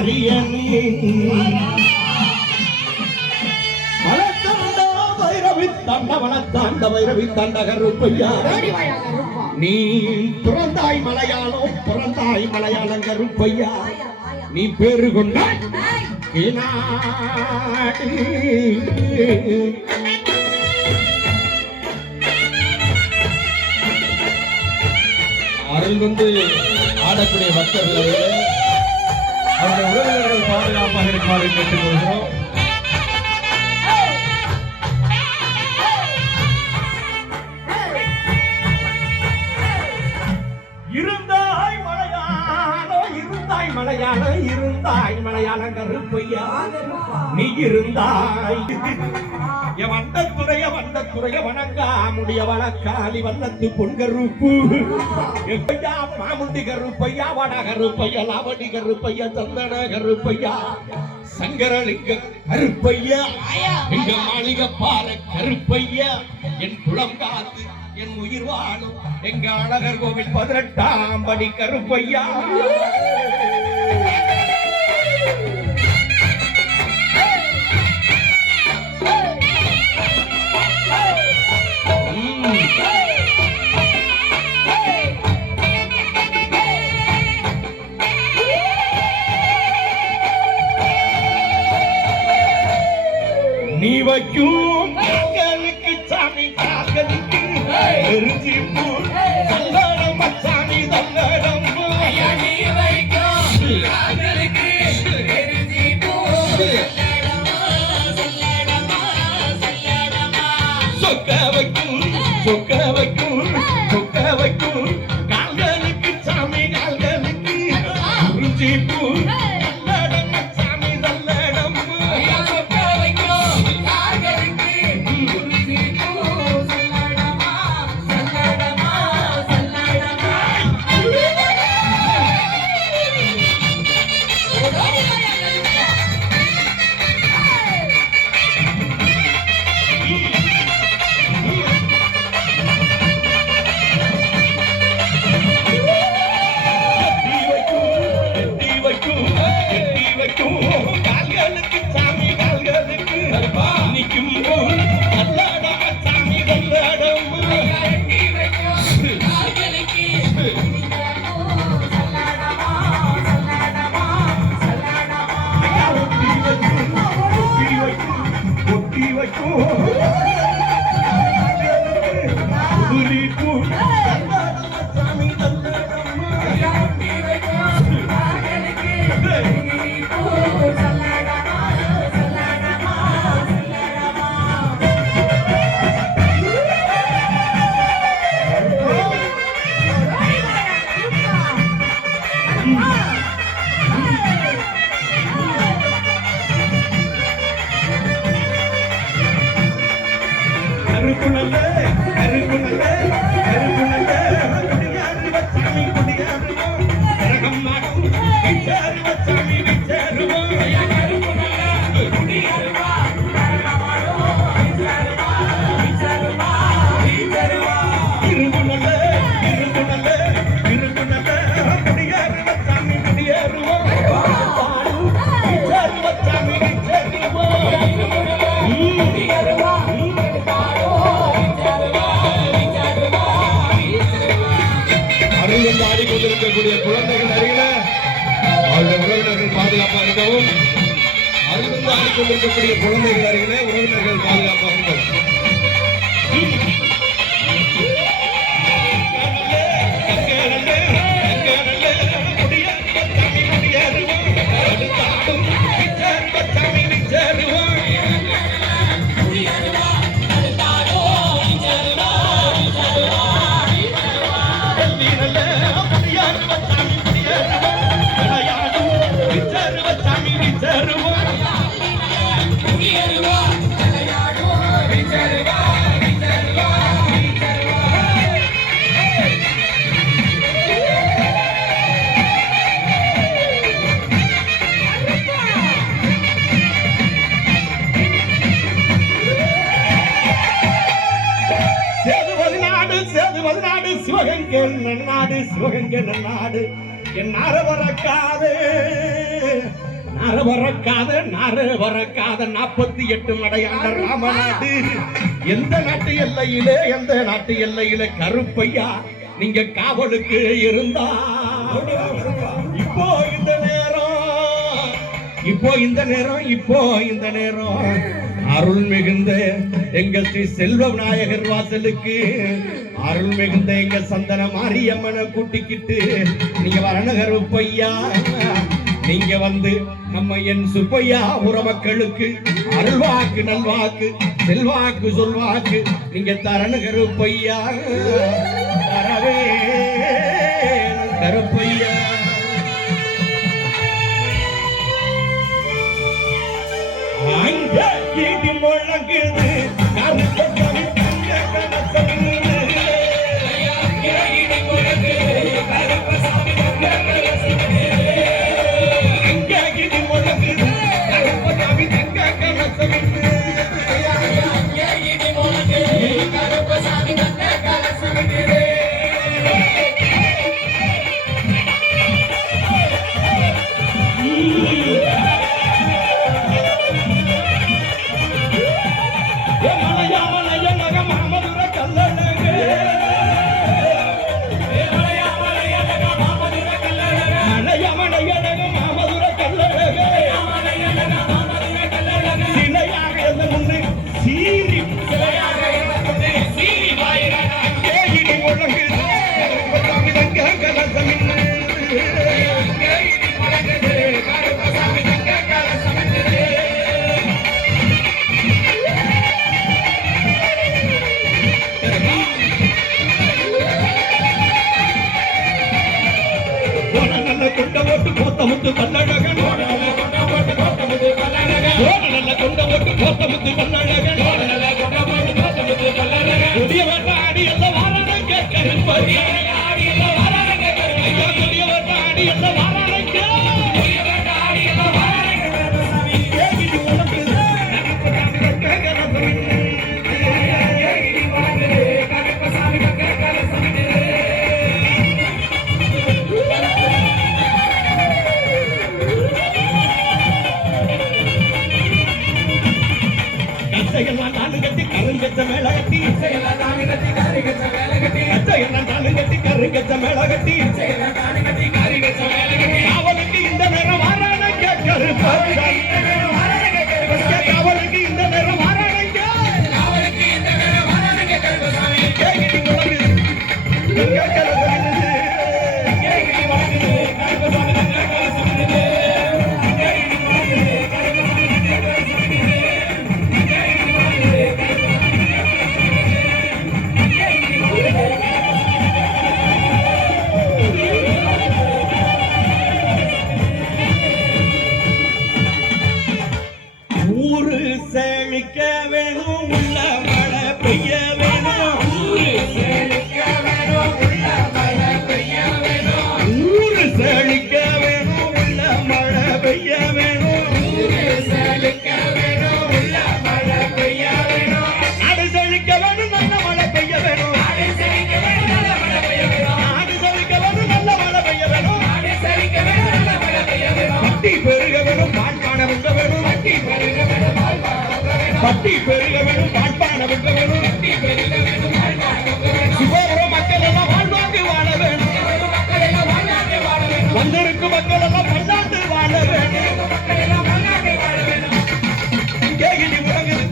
அரியணி வளத்தாண்ட வைரவி தாண்ட கருப்பையா நீ பிறந்தாய் மலையாளம் பிறந்தாய் மலையாளம் கருப்பையா நீ பேரு கொண்டாய் அருள் வந்து ஆடக்கூடிய பக்தர்கள் அவருடைய உறவினர்கள் பாதுகாப்பாக இருக்குமாறு கேட்டுக்கொள்கிறோம். இருந்தாய் மலையாள கருப்பையா நீ இருந்தாய் வண்டத்துறைய வணங்கா முடிய வழக்காலி வண்ணத்து பொன்கருப்பு மாமுண்டி கருப்பையா வட கருப்பையா லாவடி கருப்பையா சந்தன கருப்பையா சங்கரலிங்க கருப்பையா எங்க மாளிகை பால கருப்பையா என் குளம் காத்து என் உயிர் வாழும் எங்க அழகர் கோவில் 18ஆம் படி கருப்பையா நீ வைக்கும் கால்களுக்கு சாமி கால்களுக்கு எரிஞ்சிப்பு தல்லடம் மச்சாமி தல்லடம் நீ வைக்கும் கால்களுக்கு எரிஞ்சிப்பு சொக்க வைக்கும் கால்களுக்கு சாமி கால்களுக்கு எரிஞ்சிப்பு ஆடிக்கொண்டிருக்கக்கூடிய குழந்தைகள் அருகில அவருடைய உறவினர்கள் பாதுகாப்பாக இருக்கவும் அருகிலிருந்து ஆடிக்கொண்டிருக்கக்கூடிய குழந்தைகள் அருகில உறவினர்கள் பாதுகாப்பாக இருக்கவும் சிவகங்கை நன்னாடு என் நாடு வரக்காது நாறு பறக்காத 48 நடையாண்ட ராமநாடு. எந்த நாட்டு எல்லையிலே கருப்பையா நீங்க காவலுக்கு இருந்தா இப்போ இந்த நேரம் அருள் மிகுந்த எங்க ஸ்ரீ செல்வ விநாயகர் வாசலுக்கு அருள் மிகுந்த எங்க சந்தன மாரியம்மனை கூட்டிக்கிட்டு நீங்க வரணும் கருப்பையா. நீங்க வந்து நம்ம என் சுப்பையா உற மக்களுக்கு அருள்வாக்கு நல்வாக்கு செல்வாக்கு சொல்வாக்கு நீங்க தரணும் கருப்பையா. தரவே கருப்பையா. அங்க இடி முழங்குது கருப்பசாமி தங்க கலசமிடுது. இடி முழங்குது கருப்பசாமி தங்க கலசமிடுது. அங்க இடி முழங்குது கருப்பசாமி தங்க கலசமிடுது. அங்க இடி முழங்குது கருப்பசாமி தங்க கலசமிடுது. கொண்டமுத்து கல்லழகன் கொண்டமுத்து கோத்தமுத்து கல்லழகன் புதிய ஆடி எல்லாம் வாரணம் கேட்க ஆடி எல்லாம் வாரணம் ஐயா புதிய ஆடி எல்லாம் வாரணம் கருங்கச்ச மேளகட்டி காவலுக்கு இந்த நேரம் வாரானங்க காவலுக்கு இந்த நேரம் வாரானங்க செழிக்க வேணும் உள்ள மழை பெய்ய வேணும். ஊரு செழிக்க வேணும் உள்ள மழை பெய்ய வேணும். நாடு செழிக்க வேணும் நல்ல மழை பெய்ய வேணும். நாடு செழிக்க வேணும் நல்ல மழை பெய்ய வேணும். பட்டி பெருக வேணும் பால்பான வெங்க வேணும். பட்டி பெருக வேணும் பால்பான வெங்க வேணும். சுபோர மக்கள் எல்லாம் வாழ்வாங்கு வாழ வேணும். வந்திருக்கும் மக்கள் எல்லாம் பல்லாண்டு வாழ வேணும். கேகிலி முழங்குது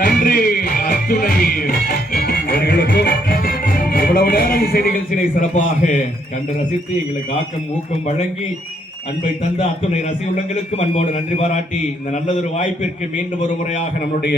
நன்றி அத்துணை அவர்களுக்கும் இவ்வளவு நேரம் இசை நிகழ்ச்சியை சிறப்பாக கண்டு ரசித்து எங்களுக்கு ஆக்கம் ஊக்கம் வழங்கி அன்பை தந்த அத்துணை ரசிக உள்ளங்களுக்கும் அன்போடு நன்றி பாராட்டி இந்த நல்லதொரு வாய்ப்பிற்கு மீண்டும் ஒரு முறையாக நம்முடைய